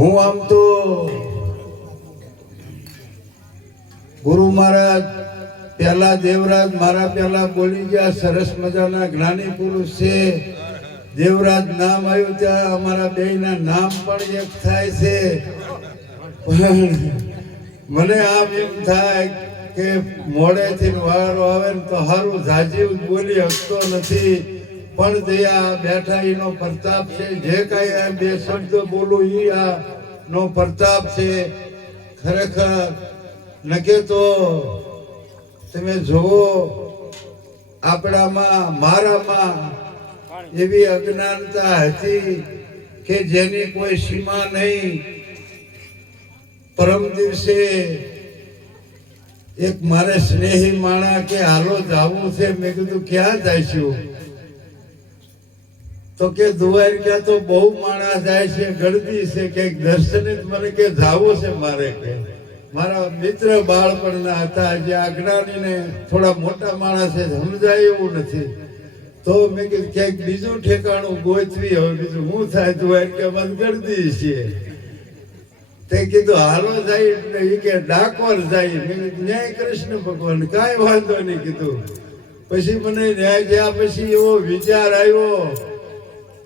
હું આમ તો ગુરુ મહારાજ પહેલા દેવરાજ મારા પહેલા બોલી ગયા, સરસ મજાના જ્ઞાની પુરુષ છે. દેવરાજ નામ આવ્યું ત્યાં અમારા બેયના નામ પણ એક થાય છે. પણ મને આમ એમ થાય કે મોડેથી વારો આવે ને તો સારું જાજીવ બોલી શકતો નથી. પણ દયા બેઠા એનો પ્રતાપ છે. જે કાંઈ આ બે શબ્દ બોલું એ આ નો પ્રતાપ છે. ખરેખર નકે તો તમે જોવો આપણામાં મારામાં એવી અજ્ઞાનતા હતી કે જેની કોઈ સીમા નહીં. પરમ દિવસે એક મારે સ્નેહી માણા કે હાલો જાવું છે. મેં કીધું ક્યાં જઈશું? તો કે દ્વારકા તો બહુ માણસ જાય છે, ગળદી છે, કે દર્શને મને કે જાવું છે મારે. કે મારા મિત્ર બાળપણના હતા, જે અજ્ઞાનીને થોડા મોટા માણસ છે, સમજાય એવું નથી. તો મેં કીધું ક્યાંક બીજું ઠેકાણું ગોતવી, હવે બીજું શું થાય? દ્વારકામાં ગળદી છે. તે કીધું હાલો જાય એટલે એ કે ડાકોર જાય. મેં કીધું ન્યાય કૃષ્ણ ભગવાન, કાંઈ વાંધો નહીં કીધું. પછી મને ન્યાય ગયા પછી એવો વિચાર આવ્યો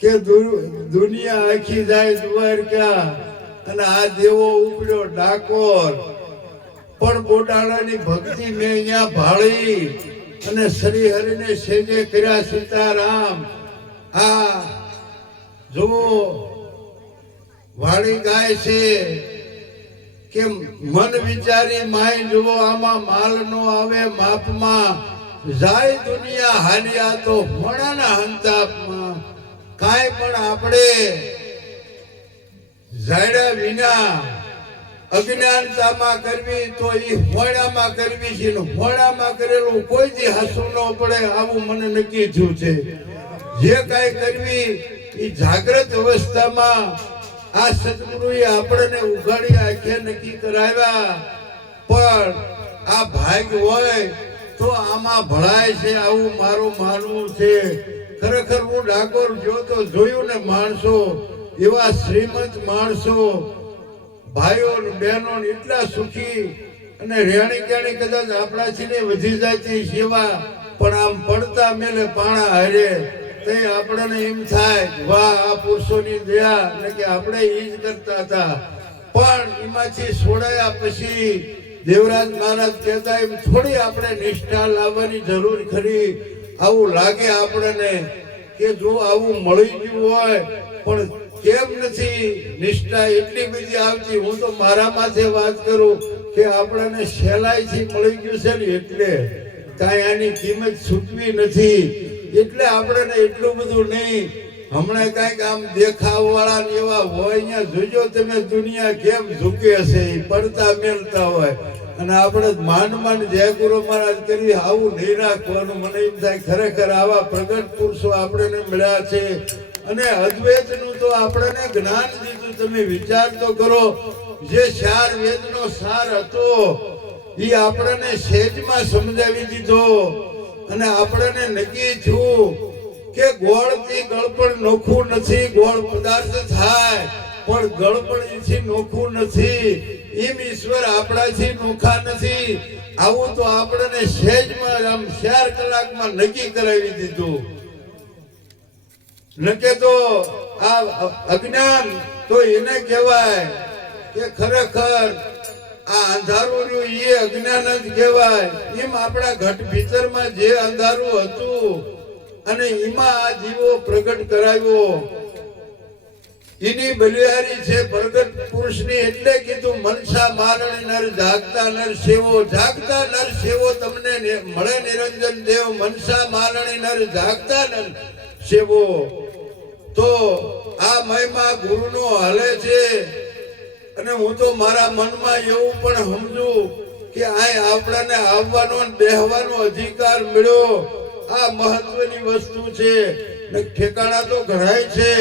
કે દુનિયા આખી જાય દ્વારકા અને આ દેવો ઉપડ્યો ડાકોર. પણ બોટાળાની ભક્તિ મેં અહીંયા ભાળી અને શ્રી હરિને સેજે કર્યા સીતારામ. આ જો વાળી ગાય છે કે મન વિચારી માય જુઓ, આમાં માલ નો આવે માપમાં. જાય દુનિયા હાલ્યા તો મોણાના હંતાપમાં. કાંઈ પણ આપણે જાડ્યા વિના અજ્ઞાનતામાં કરવી તો એ હોળામાં કરવી છે. હોળામાં કરેલું કોઈ દી હાસું ન પડે, આવું મને નક્કી થયું છે. જે કાંઈ કરવી એ જાગ્રત અવસ્થામાં આ સદગુરુએ આપણને ઉઘાડી આંખે નક્કી કરાવ્યા. પણ આ ભાગ્ય હોય તો આમાં ભળાય છે, આવું મારું માનવું છે. ખરેખર હું ડાકોર જો તો જોયું ને માણસો, એવા શ્રીમંત માણસો, ભાઈઓ બહેનો એટલા સુખી અને રેણી કેણી કદાચ આપણાથી ને વધી જતી સેવા, પણ આમ પડતા મેલે પાણા હારે તે આપણને એમ થાય વાહ આ પુરુષોની દયા, એટલે કે આપણે એ જ કરતા હતા. પણ એમાંથી છોડાયા પછી દેવરાજ મહારાજ કહેતા એમ થોડી આપણે નિષ્ઠા લાવવાની જરૂર ખરી. આવું લાગે આપણને કે જો આવું મળી ગયું હોય, પણ કેમ નથી નિષ્ઠા એટલી બધી આવતી? હું તો મારા માથે વાત કરું કે આપણને સહેલાઈથી મળી ગયું છે ને, એટલે કાંઈ આની કિંમત છૂટવી નથી. એટલે આપણને એટલું બધું નહીં. હમણાં કાંઈક આમ દેખાવ વાળા એવા હોય, અહીંયા જોજો તમે દુનિયા કેમ ઝૂકે છે, પડતા મેલતા હોય. અને આપણે માંડ જય ગુરુ મહારાજ કરવી, આવું નહીં રાખવાનું. મને એમ થાય ખરેખર આવા પ્રગટ પુરુષો આપણને મળ્યા છે. અને અદ્વૈત નું તો આપણને જ્ઞાન દીધું. તમે વિચાર તો કરો, જે 4 વેદનો સાર હતો એ આપણને સેજમાં સમજાવી દીધો. અને આપણને નક્કી થયું કે ગોળ થી ગળપણ નોખું નથી. ગોળ પદાર્થ થાય પણ ગળપણ થી નોખું નથી. એમ ઈશ્વર આપણાથી નોખા નથી. આવું તો આપણને સેજમાં આમ 4 કલાકમાં નક્કી કરાવી દીધું. નકે તો આ અજ્ઞાન તો એને કહેવાય કે ખરેખર આ અંધારું રહ્યું એ અજ્ઞાન જ કહેવાય. એમ આપણા ઘટ ભીતરમાં જે અંધારું હતું અને એમાં આ જીવો પ્રગટ કરાવ્યો, એની બલિહારી છે પ્રગટ પુરુષની. એટલે કીધું મનસા મારણી નર જાગતા નર સેવો. જાગતા નર સેવો તમને મળે નિરંજન દેવ. મનસા મારણી નર જાગતા નર સેવો. તો આ મહિમા ગુરુનો હાલે છે. અને હું તો મારા મનમાં એવું પણ સમજુ કે આ આપણને આવવાનો બેહવાનો અધિકાર મળ્યો. આ મહત્વની વસ્તુ છે. ઠેકાણા તો ઘણાય છે,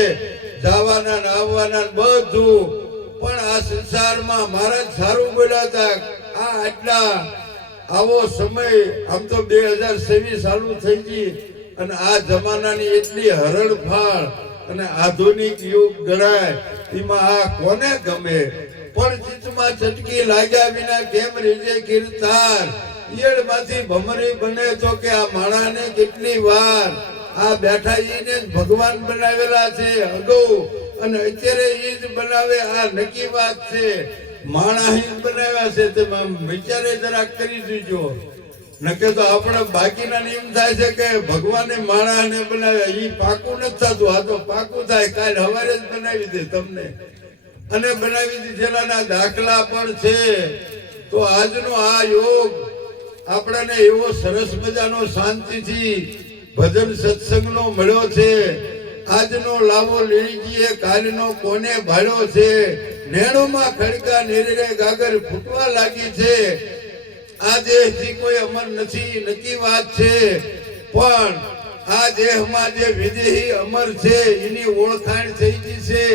જવાના ને આવવાના બધું. પણ આ સંસારમાં મારા સારું બોલ્યા હતા. આ આટલા આવો સમય આમ તો 2026 ચાલુ થઈ ગઈ અને આ જમાનાની એટલી હરણફાળ અને આધુનિક યુગ ગણાય એમાં આ કોને ગમે? પણ ચિત્તમાં ચટકી લાગ્યા વિના કેમ રીજે કીર્તાર? ઈયળમાંથી ભમરી બને તો કે આ માણાને કેટલી વાર? આ બેઠા ઈને જ ભગવાન બનાવેલા છે અગાઉ, અને અત્યારે ઈ જ બનાવે, આ નક્કી વાત છે. માણા ઈ જ બનાવ્યા છે, તમે વિચારે જરાક કરી દીજો. નકે તો આપણે બાકીના એમ થાય છે કે ભગવાને માણાને બનાવ્યા. ઈ પાકું નથી થતું, આ તો પાકું થાય. કાલ સવારે જ બનાવી દે તમને, અને બનાવી દીધેલાના દાખલા પણ છે. તો આજનો આ યોગ આપણને એવો સરસ મજાનો શાંતિથી ભજન સત્સંગનો મળ્યો છે. આજનો લાવો લીજીએ, કાલનો કોને ભાળ્યો છે. નેણોમાં ખડકા નીરે ગાગર ફૂટવા લાગી છે. આ દેહથી કોઈ અમર નથી, નક્કી વાત છે. પણ આ દેહમાં જે વિદેહી અમર છે એની ઓળખાણ થઈ ગઈ છે.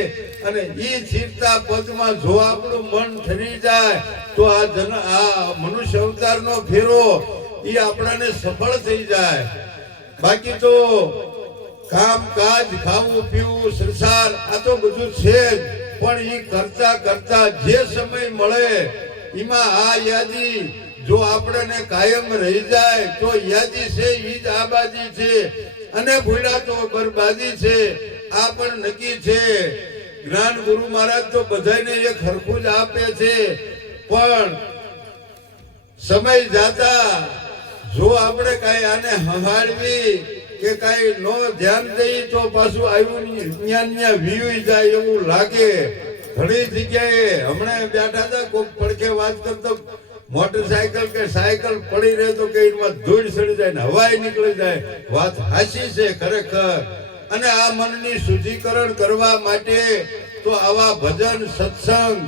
અને ઈ ચિંતા પદમાં જો આપણું મન ઠરી જાય તો આ મનુષ્ય અવતારનો ફેરો ઈ આપણને સફળ થઈ જાય. બાકી તો કામ કાજ, ખાવું પીવું, સંસાર આ તો બધું છે જ. પણ ઈ કરતા કરતા જે સમય મળે એમાં આ યાદી જો આપણને કાયમ રહી જાય તો યાદી છે ઈ જ આબાદી છે. અને ભૂલા તો બરબાદી છે, આ પણ નક્કી છે. જ્ઞાન ગુરુ મહારાજ તો બધાને એક હરખું જ આપે છે. પણ સમય જાતા જો આપણે કઈ આને હહાડવી કે કઈ નો ધ્યાન દઈ તો પાછું આવ્યું ન્યા વીવી જાય એવું લાગે. ઘણી જગ્યાએ હમણાં બેઠા હતા, કોઈ પડખે વાત કરતો મોટરસાયકલ કે સાયકલ પડી રહે તો કે એમાં ધૂળ સડી જાય ને હવાઈ નીકળી જાય. વાત હાચી છે ખરેખર. અને આ મનની શુદ્ધિકરણ કરવા માટે તો આવા ભજન સત્સંગ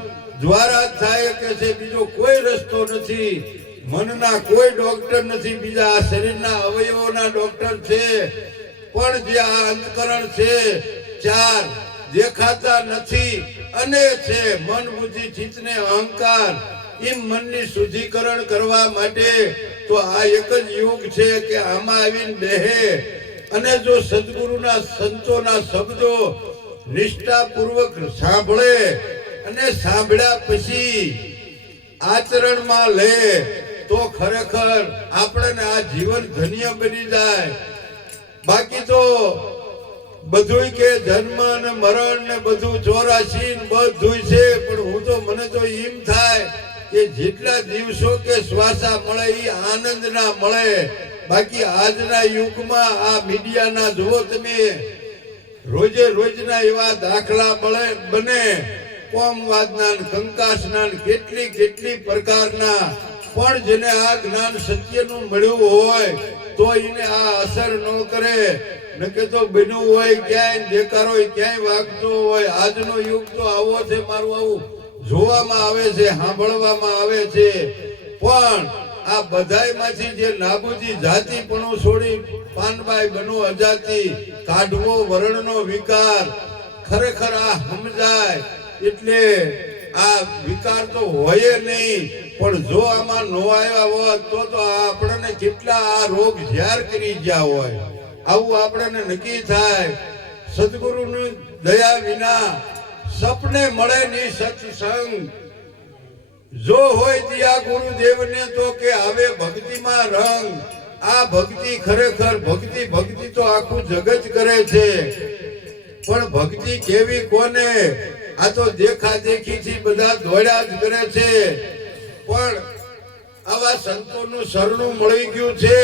દ્વારા થાય કે છે, બીજો કોઈ રસ્તો નથી. મનના કોઈ ડોક્ટર નથી, બીજા આ શરીરના અવયવોના ડોક્ટર છે. પણ જે આ અંતકરણ છે ચાર દેખાતા નથી અને છે મન, બુદ્ધિ, ચિત્ત ને અહંકાર. એમ મનની શુદ્ધિકરણ કરવા માટે તો આ એક જ યુગ છે કે આમાં આવીને બેહે અને જો સદગુરુના સંતોના શબ્દો નિષ્ઠાપૂર્વક સાંભળે અને સાંભળ્યા પછી આચરણમાં લે તો ખરેખર આપણને આ જીવન ધન્ય બની જાય. બાકી તો બધું કે જન્મ ને મરણ ને બધું 84 ને બધું છે. પણ હું તો મને તો એમ થાય કે જેટલા દિવસો કે શ્વાસા મળે એ આનંદ ના મળે. બાકી આજના યુગમાં આ મીડિયાના જુઓ તમે, રોજે રોજના એવા દાખલા બને, કોમવાદના, કંકાસના, કેટલી કેટલી પ્રકારના. પણ જેને આ જ્ઞાન સત્યનું મળ્યું હોય તો એને આ અસર ન કરે. નકે તો બન્યું હોય ક્યાંય દેખારો ક્યાંય વાગતો હોય. આજનો યુગ તો આવો છે, મારું આવું જોવામાં આવે છે, સાંભળવામાં આવે છે. પણ આ બધાયમાંથી જે નાબૂદી જાતિપણું છોડી પાનબાઈ બનો અજાતિ, કાઢવો વર્ણનો વિકાર, ખરેખર આ સમજાય એટલે આ વિકાર તો હોય નહીં. પણ જો આમાં નો આવ્યા હોત તો આપણને કેટલા આ રોગ ઝેર કરી ગયા હોય. આવું આપણને નક્કી થાય. સદગુરુની દયા વિના સપને મળે નહીં સત્સંગ. જો હોય દિયા ગુરુદેવને તો કે આવે ભક્તિમાં રંગ. આ ભક્તિ ખરેખર ભક્તિ તો આખું જગત કરે છે. પણ ભક્તિ કેવી કોને? આ તો દેખા દેખીથી બધા દોડ્યા જ કરે છે. પણ આવા સંતોનું શરણું મળી ગયું છે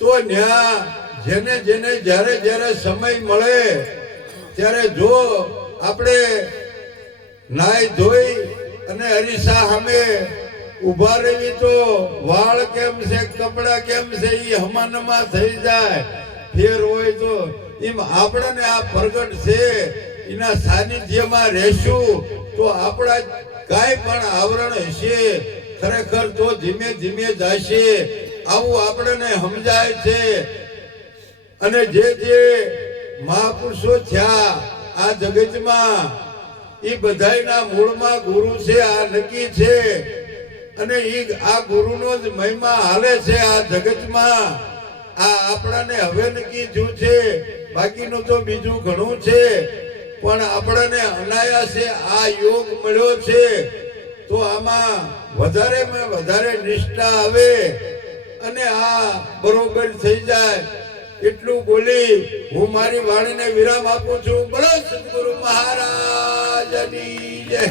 તો ન્યા જેને જેને જ્યારે જ્યારે સમય મળે ત્યારે જો આપણે નાઈ ધોઈ અને અરીસા સામે ઉભા રહેવી તો વાળ કેમ છે, કપડા કેમ છે એ હમાનમાં થઈ જાય. ફેર હોય તો એમ આપણને આ પ્રગટ છે. એના સાનિધ્યમાં રહેશું તો આપણા કાંઈ પણ આવરણ હશે ખરેખર તો ધીમે ધીમે જશે. આવું આપણને સમજાય છે. અને જે જે મહાપુરુષો થયા આ જગતમાં એ બધાયના મૂળમાં ગુરુ છે, આ નક્કી છે. અને આ ગુરુનો જ મહિમા હાલે છે આ જગતમાં. આ આપણાને હવે નક્કી થયું છે, બાકીનું તો બીજું ઘણું છે, પણ આપણને અનાયાસે આ યોગ મળ્યો છે તો આમાં વધારેમાં વધારે નિષ્ઠા આવે અને આ બરોબર થઈ જાય એટલું બોલી હું મારી વાણીને વિરામ આપું છું. બોલો સદગુરુ મહારાજની જય.